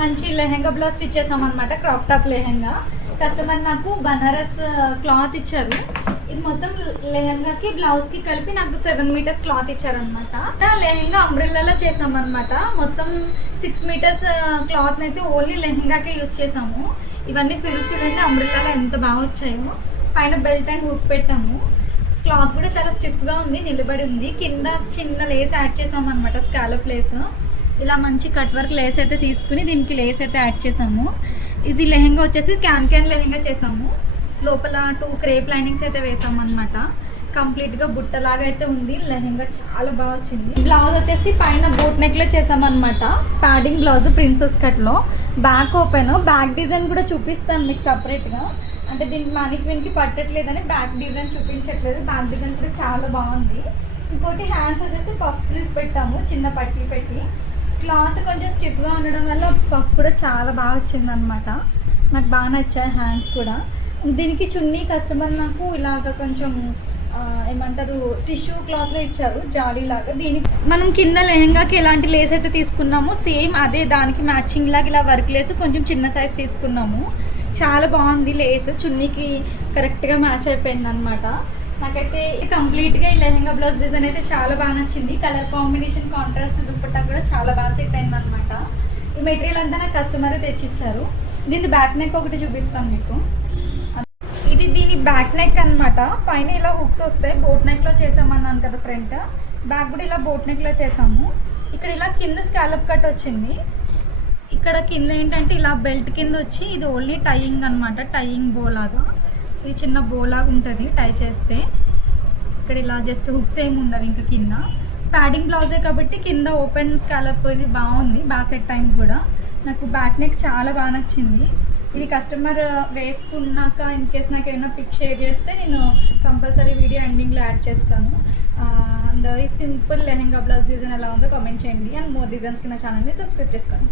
మంచి lehenga blouse stitch చేసాం అనమాట. Crop top lehenga. కస్టమర్ నాకు బనారస్ క్లాత్ ఇచ్చారు. ఇది మొత్తం లెహెంగాకి బ్లౌజ్కి కలిపి నాకు 7 మీటర్స్ క్లాత్ ఇచ్చారనమాట. లెహెంగా అంబ్రెల్లాలో చేసాం అనమాట. మొత్తం 6 మీటర్స్ క్లాత్ని అయితే ఓన్లీ లెహెంగాకే యూస్ చేసాము. ఇవన్నీ ఫ్రిల్స్ చూడండి అంబ్రెల్లాలో ఎంత బాగా వచ్చాయో. పైన బెల్ట్ అండ్ హుక్ పెట్టాము. క్లాత్ కూడా చాలా స్టిఫ్గా ఉంది, నిలబడి ఉంది. కింద చిన్న లేస్ యాడ్ చేసాము అనమాట, స్కాలప్ లేస్. ఇలా మంచి కట్ వర్క్ లేస్ అయితే తీసుకుని దీనికి లేస్ అయితే యాడ్ చేసాము. ఇది లెహెంగా వచ్చేసి క్యాన్ లెహెంగా చేసాము. లోపల 2 క్రేప్ లైనింగ్స్ అయితే వేసాము అనమాట. కంప్లీట్గా బుట్టలాగా అయితే ఉంది. లెహెంగా చాలా బాగా వచ్చింది. బ్లౌజ్ వచ్చేసి పైన బోట్ నెక్లో చేసామన్నమాట. ప్యాడింగ్ బ్లౌజ్ ప్రిన్సెస్ కట్లో. Back open. బ్యాక్ డిజైన్ కూడా చూపిస్తాను మీకు సపరేట్గా. అంటే దీనికి మానిక్విన్కి పట్టట్లేదని బ్యాక్ డిజైన్ చూపించట్లేదు. బ్యాక్ డిజైన్ కూడా చాలా బాగుంది. ఇంకోటి హ్యాండ్స్ వచ్చేసి పఫ్ స్లీవ్స్ పెట్టాము, చిన్న పట్టీ పెట్టి. క్లాత్ కొంచెం స్టిఫ్గా ఉండడం వల్ల పఫ్ కూడా చాలా బాగా వచ్చింది అనమాట. నాకు బాగా నచ్చాయి హ్యాండ్స్ కూడా. దీనికి చున్నీ కస్టమర్ నాకు ఇలాగ కొంచెం ఏమంటారు టిష్యూ క్లాత్లో ఇచ్చారు, జాలీలాగా. దీనికి మనం కింద లెహెంగాకి ఎలాంటి లేస్ అయితే తీసుకున్నామో సేమ్ అదే దానికి మ్యాచింగ్ లాగా ఇలా వర్క్ లేస్ కొంచెం చిన్న సైజ్ తీసుకున్నాము. చాలా బాగుంది లేస్, చున్నీకి కరెక్ట్గా మ్యాచ్ అయిపోయింది అనమాట. నాకైతే కంప్లీట్గా ఈ లెహెంగా బ్లౌజ్ డిజైన్ అయితే చాలా బాగా నచ్చింది. కలర్ కాంబినేషన్, కాంట్రాస్ట్ దుప్పట్టా కూడా చాలా బాగా సెట్ అయింది అనమాట. ఈ మెటీరియల్ అంతా నాకు కస్టమరే తెచ్చిచ్చారు. దీని బ్యాక్ నెక్ ఒకటి చూపిస్తాను మీకు. ఇది దీని బ్యాక్ నెక్ అనమాట. పైన ఇలా హుక్స్ వస్తాయి. బోట్ నెక్లో చేసామన్నాను కదా ఫ్రంట్. బ్యాక్ కూడా ఇలా బోట్ నెక్లో చేసాము. ఇక్కడ ఇలా కింద స్కాలప్ కట్ వచ్చింది. ఇక్కడ కింద ఏంటంటే ఇలా బెల్ట్ కింద వచ్చి ఇది ఓన్లీ టైయింగ్ అనమాట. టైయింగ్ బోలాగా, ఇది చిన్న బోలాగా ఉంటుంది టై చేస్తే. ఇక్కడ ఇలా జస్ట్ హుక్స్ ఏమి ఉండవు ఇంకా కింద. ప్యాడింగ్ బ్లౌజే కాబట్టి కింద ఓపెన్ స్కాలప్ ఇది బాగుంది, బాగా సెట్ అయింది కూడా. నాకు బ్యాక్ నెక్ చాలా బాగా నచ్చింది. ఇది కస్టమర్ వేసుకున్నాక ఇన్ కేస్ నాకు ఏమైనా పిక్ షేర్ చేస్తే నేను కంపల్సరీ వీడియో ఎండింగ్లో యాడ్ చేస్తాను. అండ్ ఈ సింపుల్ లెహెంగా బ్లౌజ్ డిజైన్ ఎలా ఉందో కామెంట్ చేయండి. అండ్ మోర్ డిజైన్స్కి నా ఛానల్ని సబ్స్క్రైబ్ చేసుకోండి.